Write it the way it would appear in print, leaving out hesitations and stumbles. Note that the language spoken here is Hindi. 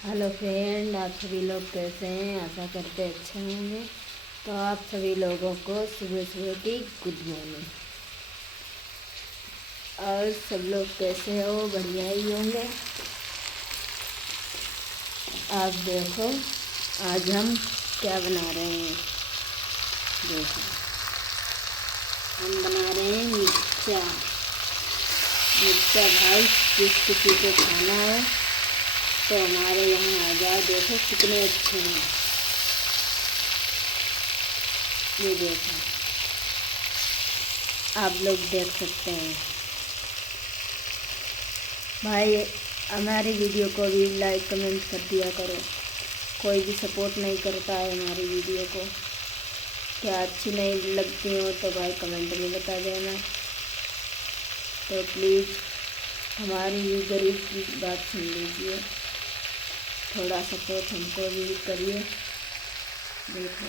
हेलो फ्रेंड, आप सभी लोग कैसे हैं? आशा करते अच्छे होंगे। तो आप सभी लोगों को सुबह सुबह की गुड मॉर्निंग। और सब लोग कैसे हो? बढ़िया ही होंगे। आप देखो आज हम क्या बना रहे हैं। देखो हम बना रहे हैं मिर्चा। मिर्चा भाई जिस किसी को खाना है तो हमारे यहाँ आ जाओ। देखो कितने अच्छे हैं, ये देखो आप लोग देख सकते हैं। भाई हमारी वीडियो को भी लाइक कमेंट कर दिया करो। कोई भी सपोर्ट नहीं करता है हमारी वीडियो को। क्या अच्छी नहीं लगती हो तो भाई कमेंट में बता देना। तो प्लीज़ हमारी भी गरीब की बात सुन लीजिए, थोड़ा सपोर्ट हमको भी करिए। देखो